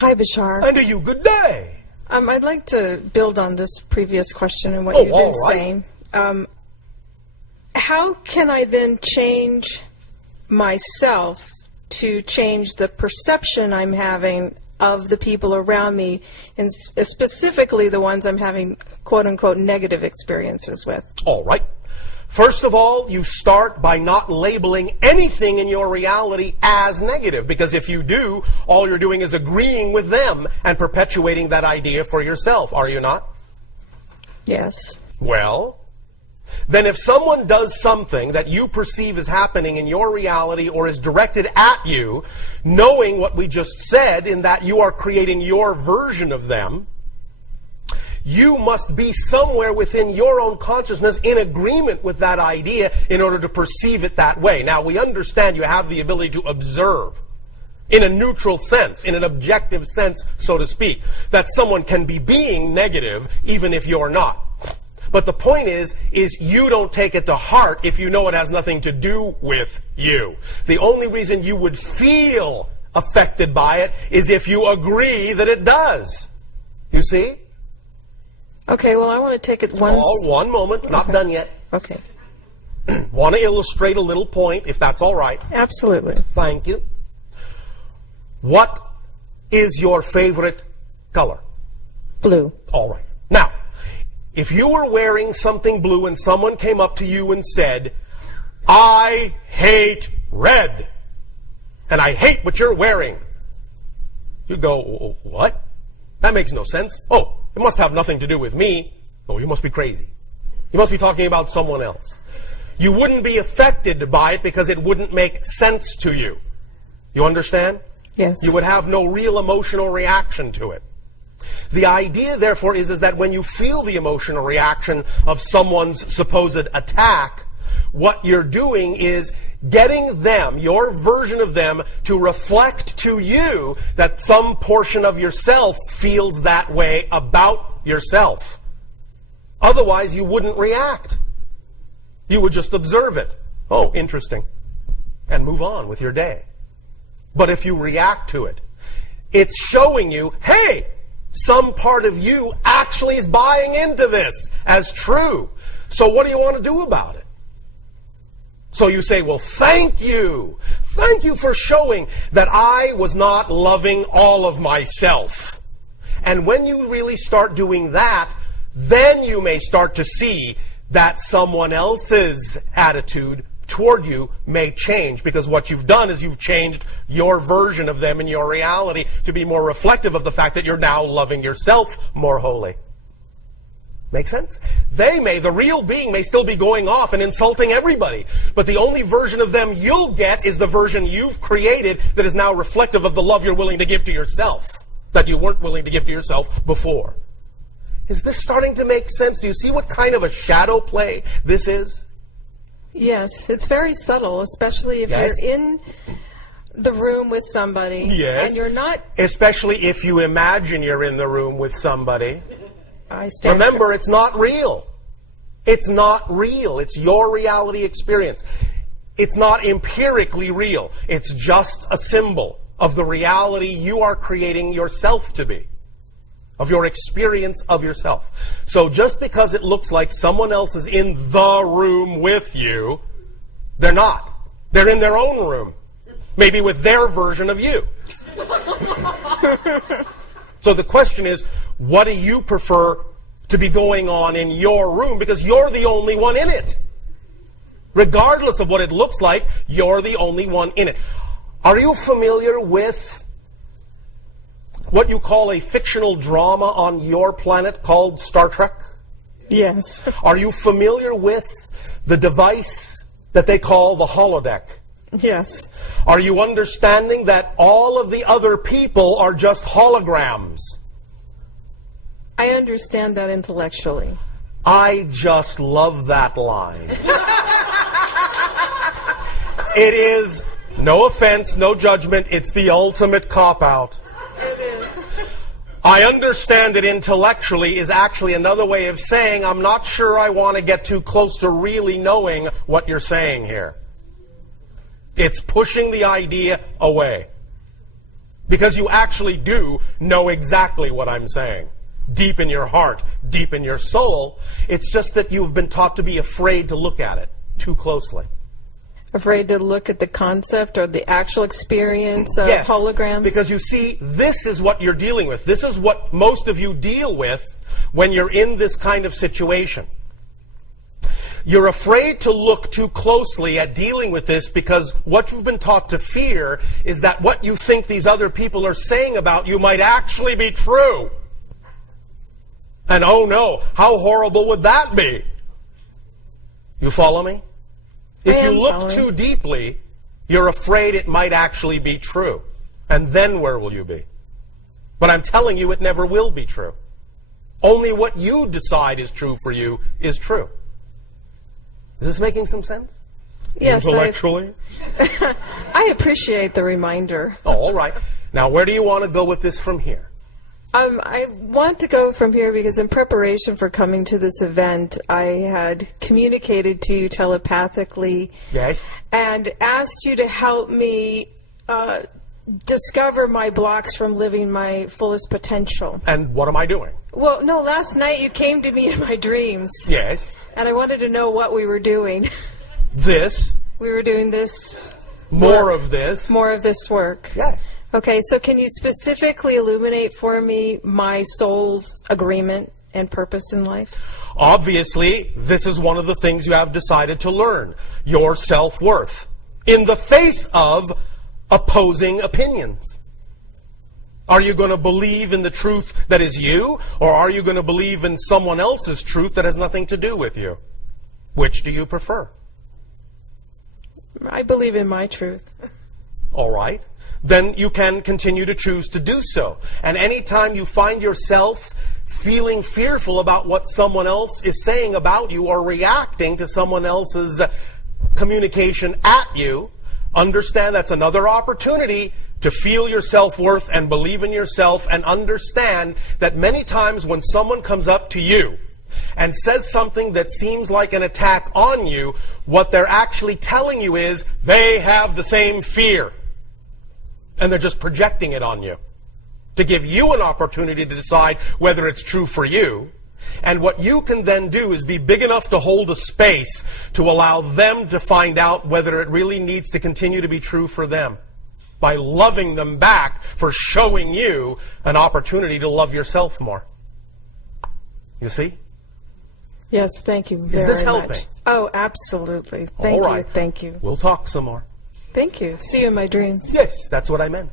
Hi, Bašar. And to you, good day. I'd like to build on this previous question and what you've been saying. How can I then change myself to change the perception I'm having of the people around me, and specifically the ones I'm having quote-unquote negative experiences with? All right. First of all, you start by not labeling anything in your reality as negative, because if you do, all you're doing is agreeing with them and perpetuating that idea for yourself, are you not? Yes. Well, then if someone does something that you perceive as happening in your reality or is directed at you, knowing what we just said in that you are creating your version of them, you must be somewhere within your own consciousness in agreement with that idea in order to perceive it that way. Now, we understand you have the ability to observe in a neutral sense, in an objective sense, so to speak, that someone can be being negative even if you're not. But the point is you don't take it to heart if you know it has nothing to do with you. The only reason you would feel affected by it is if you agree that it does. You see? Okay, well, I want to take it one moment, not done yet. Okay. Want to illustrate a little point, if that's all right. Absolutely. Thank you. What is your favorite color? Blue. All right. Now, if you were wearing something blue and someone came up to you and said, I hate red, and I hate what you're wearing, you'd go, what? That makes no sense. Oh, it must have nothing to do with me. Oh, you must be crazy. You must be talking about someone else. You wouldn't be affected by it because it wouldn't make sense to you. You understand? Yes. You would have no real emotional reaction to it. The idea, therefore, is that when you feel the emotional reaction of someone's supposed attack, what you're doing is getting them, your version of them, to reflect to you that some portion of yourself feels that way about yourself. Otherwise, you wouldn't react. You would just observe it. Oh, interesting. And move on with your day. But if you react to it, it's showing you, hey, some part of you actually is buying into this as true. So what do you want to do about it? So you say, well, thank you. Thank you for showing that I was not loving all of myself. And when you really start doing that, then you may start to see that someone else's attitude toward you may change, because what you've done is you've changed your version of them in your reality to be more reflective of the fact that you're now loving yourself more wholly. Make sense? The real being may still be going off and insulting everybody, but the only version of them you'll get is the version you've created that is now reflective of the love you're willing to give to yourself, that you weren't willing to give to yourself before. Is this starting to make sense? Do you see what kind of a shadow play this is? Yes, it's very subtle, especially if you're in the room with somebody. Yes. And you're not... Especially if you imagine you're in the room with somebody. Remember, it's not real. It's not real. It's your reality experience. It's not empirically real. It's just a symbol of the reality you are creating yourself to be, of your experience of yourself. So just because it looks like someone else is in the room with you, they're not. They're in their own room, maybe with their version of you. So the question is, what do you prefer to be going on in your room? Because you're the only one in it. Regardless of what it looks like, you're the only one in it. Are you familiar with what you call a fictional drama on your planet called Star Trek? Yes. Are you familiar with the device that they call the holodeck? Yes. Are you understanding that all of the other people are just holograms? I understand that intellectually. I just love that line. It is, no offense, no judgment, it's the ultimate cop-out. It is. I understand it intellectually is actually another way of saying I'm not sure I want to get too close to really knowing what you're saying here. It's pushing the idea away. Because you actually do know exactly what I'm saying. Deep in your heart, deep in your soul. It's just that you've been taught to be afraid to look at it too closely. Afraid to look at the concept or the actual experience of Yes, holograms? because you see, this is what you're dealing with. This is what most of you deal with when you're in this kind of situation. You're afraid to look too closely at dealing with this because what you've been taught to fear is that what you think these other people are saying about you might actually be true. And oh no, how horrible would that be? You follow me? If you look too deeply, you're afraid it might actually be true. And then where will you be? But I'm telling you, it never will be true. Only what you decide is true for you is true. Is this making some sense? Yes. Intellectually? I appreciate the reminder. Oh, all right. Now, where do you want to go with this from here? I want to go from here because in preparation for coming to this event, I had communicated to you telepathically. Yes. And asked you to help me discover my blocks from living my fullest potential. And what am I doing? Well, no, last night you came to me in my dreams. Yes. And I wanted to know what we were doing. This. We were doing this. More of this. More of this work. Yes. Okay, so can you specifically illuminate for me my soul's agreement and purpose in life? Obviously, this is one of the things you have decided to learn. Your self-worth. In the face of opposing opinions. Are you going to believe in the truth that is you, or are you going to believe in someone else's truth that has nothing to do with you? Which do you prefer? I believe in my truth. All right. Then you can continue to choose to do so. And anytime you find yourself feeling fearful about what someone else is saying about you or reacting to someone else's communication at you, understand that's another opportunity to feel your self-worth and believe in yourself, and understand that many times when someone comes up to you and says something that seems like an attack on you, what they're actually telling you is they have the same fear. And they're just projecting it on you to give you an opportunity to decide whether it's true for you. And what you can then do is be big enough to hold a space to allow them to find out whether it really needs to continue to be true for them, by loving them back for showing you an opportunity to love yourself more. You see? Yes, thank you very much. Is this helping? Oh, absolutely. All right. Thank you. We'll talk some more. Thank you. See you in my dreams. Yes, that's what I meant.